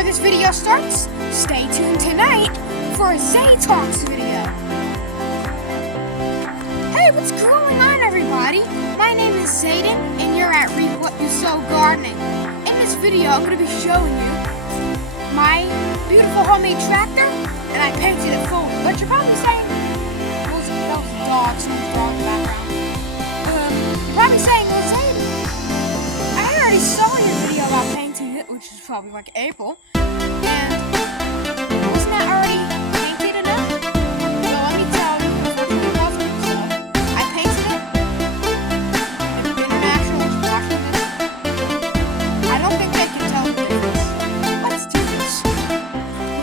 before this video starts, stay tuned tonight for a Zay Talks video. Hey, what's going on, everybody? My name is Zayden, and you're at Reap What You Sow Gardening. In this video, I'm going to be showing you my beautiful homemade tractor, and I painted it full. But you're probably saying, those dogs in the background. You're probably saying, well, Zayden, I already saw your video about painting it, which is probably like April, and wasn't that already painted enough? Well, let me tell you, unfortunately it wasn't. So I painted it, and International is watching this. I don't think they can tell the difference. Let's do this.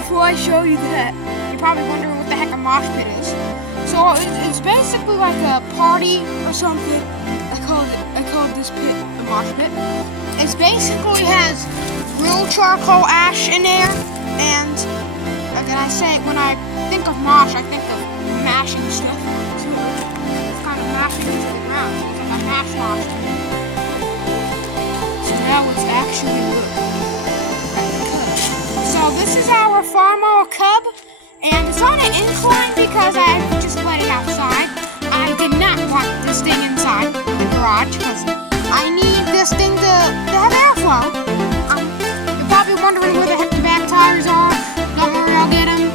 Before I show you that, you're probably wondering what the heck a mosh pit is. So it's basically like a party or something. I called this pit a mosh pit. It basically has real charcoal ash in there, and then when I think of mosh, I think of mashing stuff. So it's kind of mashing into the ground. It's like a mash mosh. So now it's actually good. So this is our FARMALL CUB, and it's on an incline because I just let it outside. I did not want this thing inside the garage because I need this thing to have airflow. You're probably wondering where the heck the back tires are. Don't worry, I'll get them.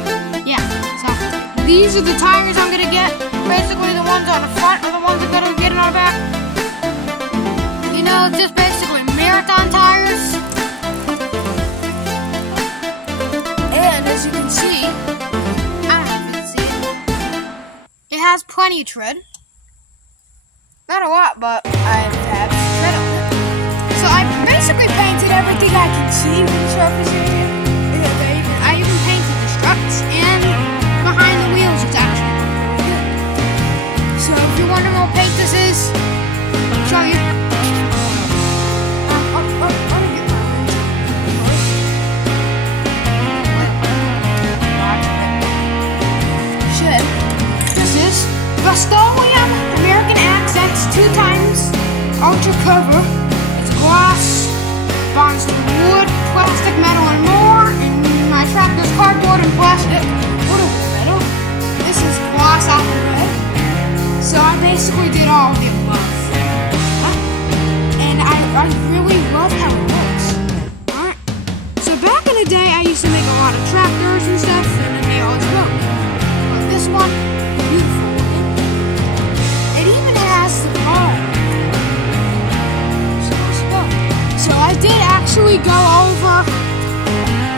Yeah, so these are the tires I'm going to get. Basically, the ones on the front are the ones that I'm getting on the back. You know, just basically marathon tires. And as you can see, I don't know if you can see it. It has plenty of tread. Not a lot, but I've had tread on it. So I basically painted everything I can see with the surface area. I even painted the struts and behind the wheels. It's actually good. So if you're wondering what paint this is, I'll show you. This is Rust-Oleum American Accents 2x Ultra Cover. It's glass, bonds to wood, plastic, metal, and more. And my tractor's cardboard and plastic. What is metal? This is gloss out the red. So I basically did all of the above. And I really love how it looks. Alright. So back in the day, I used to make a lot of tractors and stuff, and then they always broke. But this one, beautiful. It even has the ball. So I did actually go over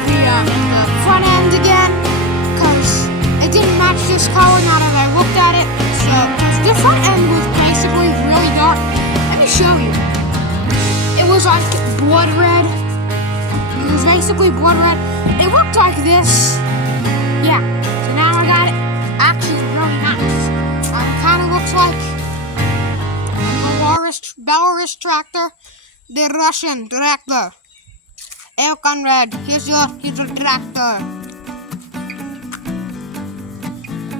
the front end again, because it didn't match this color now that I looked at it. So, because the front end was basically really dark. Let me show you. It was like blood red. It was basically blood red. It looked like this. Yeah. So now I got it actually really nice. It kind of looks like Belarus tractor. The Russian tractor. Hey, Conrad, here's your tractor.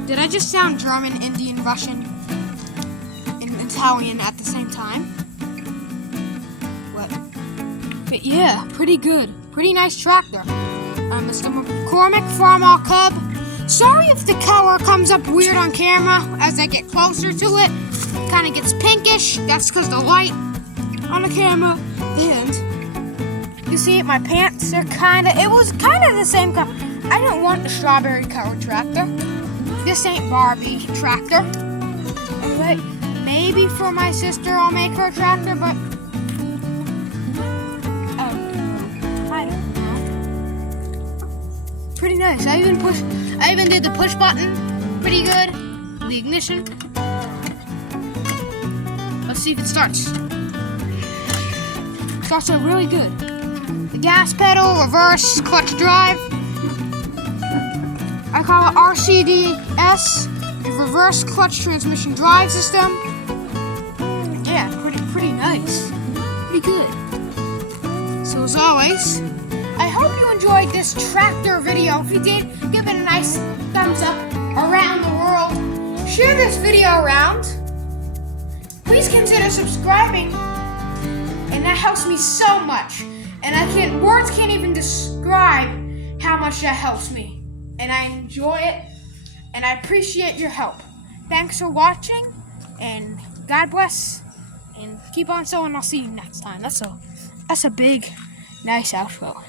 Did I just sound German, Indian, Russian, and Italian at the same time? What? But yeah, pretty good. Pretty nice tractor. Mr. McCormick, FARMALL CUB. Sorry if the color comes up weird on camera as I get closer to it. It kind of gets pinkish. That's because the light on the camera. And you see it, my pants are it was kind of the same color. I didn't want the strawberry colored tractor. This ain't Barbie tractor. But maybe for my sister I'll make her a tractor, but I don't know. Pretty nice. I even did the push button. Pretty good. The ignition. Let's see if it starts. Starts out really good. The gas pedal, reverse, clutch drive. I call it RCDS, the reverse clutch transmission drive system. Yeah, pretty nice. Pretty good. So as always, I hope you enjoyed this tractor video. If you did, give it a nice thumbs up around the world. Share this video around. Please consider subscribing, and that helps me so much. And words can't even describe how much that helps me. And I enjoy it, and I appreciate your help. Thanks for watching, and God bless, and keep on sewing. I'll see you next time. That's a big, nice outro.